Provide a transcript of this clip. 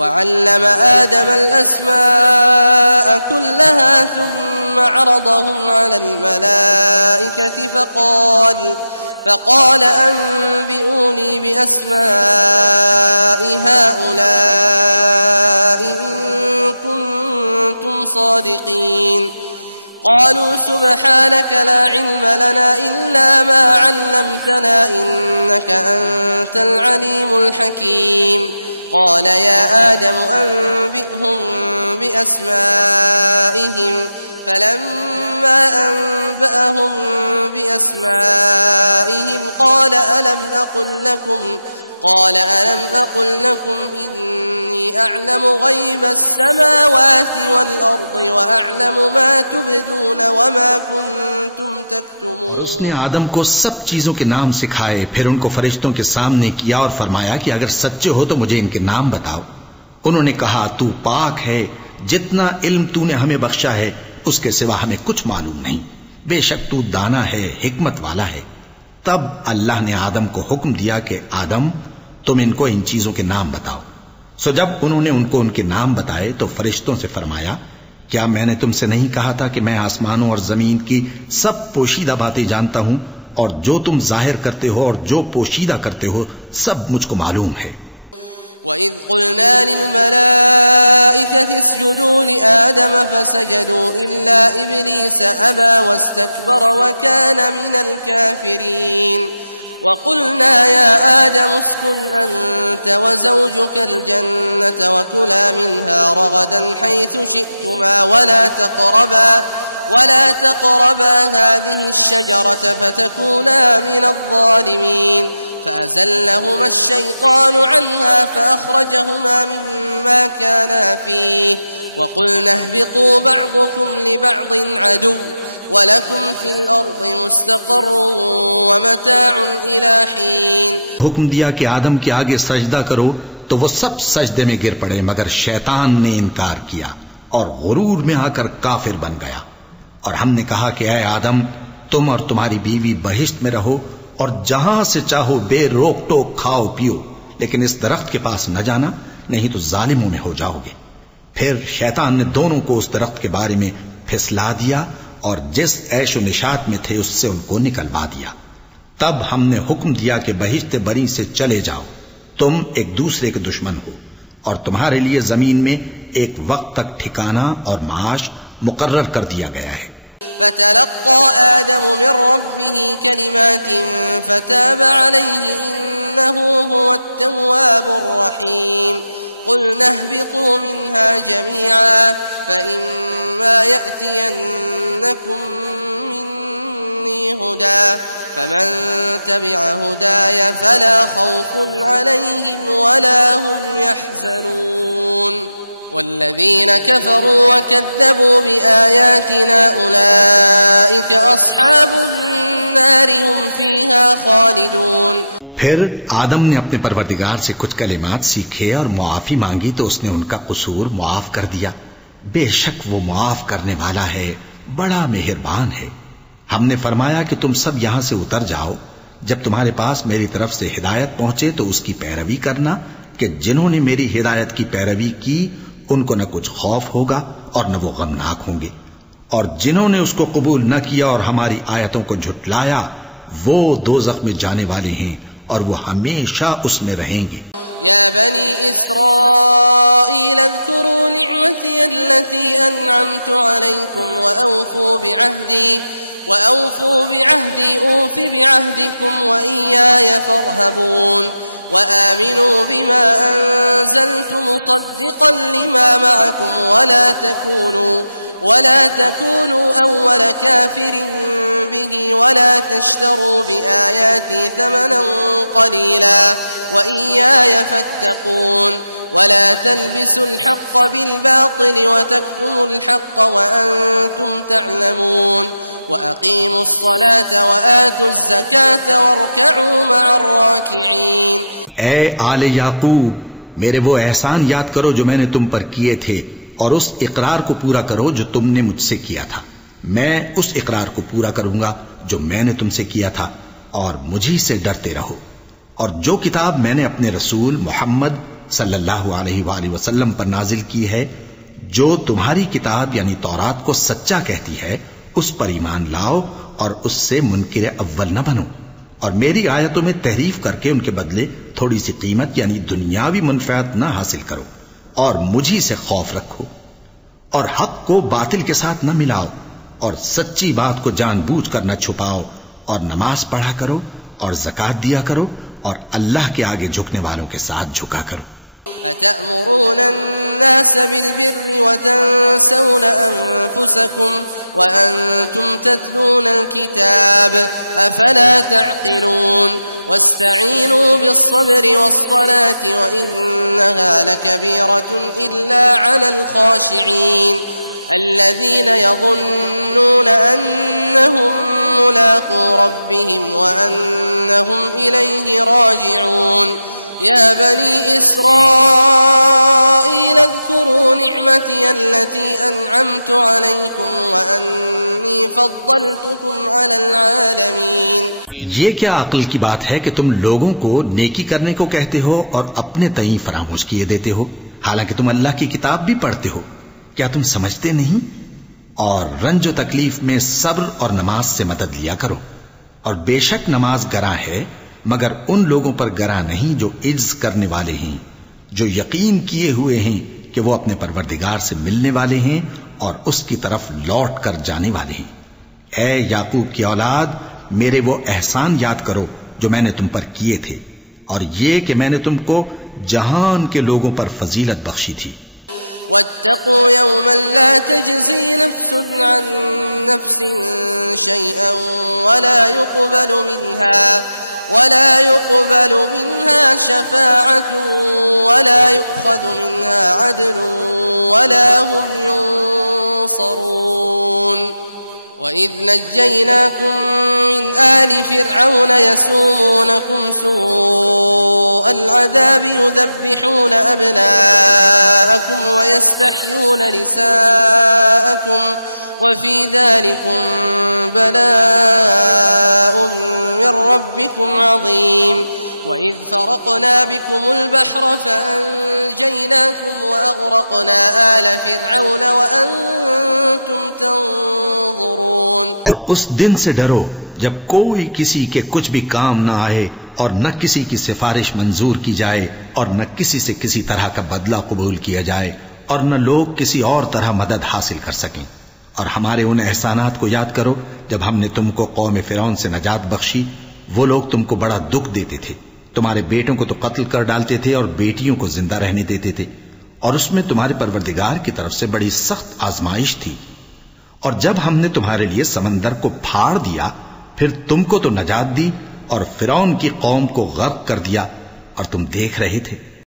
वअल्लम आदम अल-अस्माअ कुल्लहा थुम्मा अरदहुम अलल मलाइकति फ़क़ाल अन्बिऊनी बिअस्माइ हाउलाइ इन कुन्तुम सादिक़ीन क़ालू सुब्हानक ला इल्म लना इल्ला मा अल्लमतना इन्नका अंतल अलीमुल हकीम क़ाल या आदम अन्बिअहुम बिअस्माइहिम फलम्मा अन्बअहुम बिअस्माइहिम क़ाल अलम अक़ुल लकुम इन्नी अअलमु ग़ैबस समावाति वल अर्दि व अअलमु मा तुबदून व मा कुन्तुम तक्तुमून। उसने आदम को सब चीजों के नाम सिखाए, फिर उनको फरिश्तों के सामने किया और फरमाया कि अगर सच्चे हो तो मुझे इनके नाम बताओ। उन्होंने कहा, तू पाक है, जितना इल्म तूने हमें बख्शा है उसके सिवा हमें कुछ मालूम नहीं, बेशक तू दाना है, हिकमत वाला है। तब अल्लाह ने आदम को हुक्म दिया कि आदम तुम इनको इन चीजों के नाम बताओ। सो जब उन्होंने उनको उनके नाम बताए तो फरिश्तों से फरमाया, क्या मैंने तुमसे नहीं कहा था कि मैं आसमानों और जमीन की सब पोशीदा बातें जानता हूं, और जो तुम जाहिर करते हो और जो पोशीदा करते हो सब मुझको मालूम है। वइज़ क़ुल्ना लिल-मलाइकति इसजुदू लिआदम फसजदू इल्ला इब्लीस अबा वस्तकबरा व कान मिनल काफिरीन वक़ुल्ना या आदम उस्कुन अन्त वज़ौजुकल जन्नत वकुला मिन्हा रगदन हैथु शि'तुमा वला तक़रबा हाज़िहि अश-शजरत फतकूना मिनज़-ज़ालिमीन فأزلهما الشيطان عنها فأخرجهما مما كانا فيه وقلنا اهبطوا بعضكم لبعض عدو ولكم في الأرض مستقر ومتاع إلى حين। हुक्म दिया कि आदम के आगे सजदा करो तो वो सब सजदे में गिर पड़े, मगर शैतान ने इनकार किया और गुरूर में आकर काफिर बन गया। और हमने कहा कि ऐ आदम, तुम और तुम्हारी बीवी बहिश्त में रहो और जहां से चाहो बेरोक टोक खाओ पियो, लेकिन इस दरख्त के पास न जाना, नहीं तो जालिमों में हो जाओगे। फिर शैतान ने दोनों को उस दरख्त के बारे में फिसला दिया और जिस ऐशो निशात में थे उससे उनको निकलवा दिया। तब हमने हुक्म दिया कि बहिश्त बरी से चले जाओ, तुम एक दूसरे के दुश्मन हो और तुम्हारे लिए जमीन में एक वक्त तक ठिकाना और माश मुकर्रर कर दिया गया है। فتلقى آدم من ربه كلمات فتاب عليه إنه هو التواب الرحيم قلنا اهبطوا منها جميعا فإما يأتينكم مني هدى فمن تبع هداي فلا خوف عليهم ولا هم يحزنون والذين كفروا وكذبوا بآياتنا أولئك أصحاب النار هم فيها خالدون। फिर आदम ने अपने परवरदिगार से कुछ कलिमात सीखे और मुआफी मांगी तो उसने उनका कसूर मुआफ कर दिया। बेशक वो मुआफ करने वाला है, बड़ा मेहरबान है। हमने फरमाया कि तुम सब यहां से उतर जाओ, जब तुम्हारे पास मेरी तरफ से हिदायत पहुंचे तो उसकी पैरवी करना कि जिन्होंने मेरी हिदायत की पैरवी की उनको न कुछ खौफ होगा और न वो गमनाक होंगे, और जिन्होंने उसको कबूल न किया और हमारी आयतों को झुटलाया वो दोज़ख में जाने वाले हैं और वो हमेशा उसमें रहेंगे। या बनी इस्राईल अज़्कुरू निअमती अल्लती अनअमतु अलैकुम व औफू बिअहदी ऊफि बिअहदिकुम व इय्याय फर्हबून وآمنوا بما أنزلت مصدقا لما معكم ولا تكونوا أول كافر به ولا تشتروا بآياتي ثمنا قليلا وإياي فاتقون ولا تلبسوا الحق بالباطل وتكتموا الحق وأنتم تعلمون وأقيموا الصلاة وآتوا الزكاة واركعوا مع الراكعين। ऐ आले याकूब, मेरे वो एहसान याद करो जो मैंने तुम पर किए थे और उस इकरार को पूरा करो जो तुमने मुझसे किया था। मैं उस इकरार को पूरा करूंगा जो मैंने तुमसे किया था और मुझी से डरते रहो। और जो किताब मैंने अपने रसूल मोहम्मद सल्लल्लाहु अलैहि वसल्लम पर नाजिल की है, जो तुम्हारी किताब यानी तौरात को सच्चा कहती है उस पर ईमान लाओ और उससे मुनकिर अव्वल न बनो, और मेरी आयतों में तहरीफ करके उनके बदले थोड़ी सी कीमत यानी दुनियावी मुनफात न हासिल करो, और मुझी से खौफ रखो, और हक को बातिल के साथ न मिलाओ, और सच्ची बात को जानबूझकर न छुपाओ, और नमाज पढ़ा करो और ज़कात दिया करो, और अल्लाह के आगे झुकने वालों के साथ झुका करो। अतअमुरून अन्नास बिलबिर्रि वतंसौन अनफुसकुम वअंतुम ततलूनल किताब अफला तअक़िलून वस्तईनू बिस्सब्रि वस्सलाति वइन्नहा लकबीरतुन इल्ला अलल खाशिईन الذين يظنون أنهم ملاقو ربهم وأنهم إليه راجعون يا بني إسرائيل اذكروا نعمتي التي أنعمت عليكم وأني فضلتكم على العالمين। ये क्या अक्ल की बात है कि तुम लोगों को नेकी करने को कहते हो और अपने तई फरामोश किए देते हो, हालांकि तुम अल्लाह की किताब भी पढ़ते हो। क्या तुम समझते नहीं? और रंजो तकलीफ में सब्र और नमाज से मदद लिया करो, और बेशक नमाज गरा है मगर उन लोगों पर गरा नहीं जो इज्ज करने वाले हैं, जो यकीन किए हुए हैं कि वो अपने परवरदिगार से मिलने वाले हैं और उसकी तरफ लौट कर जाने वाले हैं। ऐ याकूब की औलाद, मेरे वो एहसान याद करो जो मैंने तुम पर किए थे, और ये कि मैंने तुमको जहान के लोगों पर फजीलत बख्शी थी। वत्तक़ू यौमन ला तजज़ी नफ्सुन अन नफ्सिन शैअन वला युक़बलु मिन्हा शफ़ाअतुन वला युअख़ज़ु मिन्हा अदलुन वला हुम युनसरून। وإذ نجيناكم من آل فرعون يسومونكم سوء العذاب يذبحون أبناءكم ويستحيون نساءكم وفي ذلكم بلاء من ربكم عظيم। وإذ فرقنا بكم البحر فأنجيناكم وأغرقنا آل فرعون وأنتم تنظرون। उस दिन से डरो जब कोई किसी के कुछ भी काम न आए और न किसी की सिफारिश मंजूर की जाए और न किसी से किसी तरह का बदला कबूल किया जाए और न लोग किसी और तरह मदद हासिल कर सकें। और हमारे उन एहसानात को याद करो जब हमने तुमको कौम फिरौन से नजात बख्शी। वो लोग तुमको बड़ा दुख देते थे, तुम्हारे बेटों को तो कत्ल कर डालते थे और बेटियों को जिंदा रहने देते थे, और उसमें तुम्हारे परवरदिगार की तरफ से बड़ी सख्त आजमाइश थी। और जब हमने तुम्हारे लिए समंदर को फाड़ दिया, फिर तुमको तो नजात दी और फिरौन की कौम को गर्क कर दिया, और तुम देख रहे थे।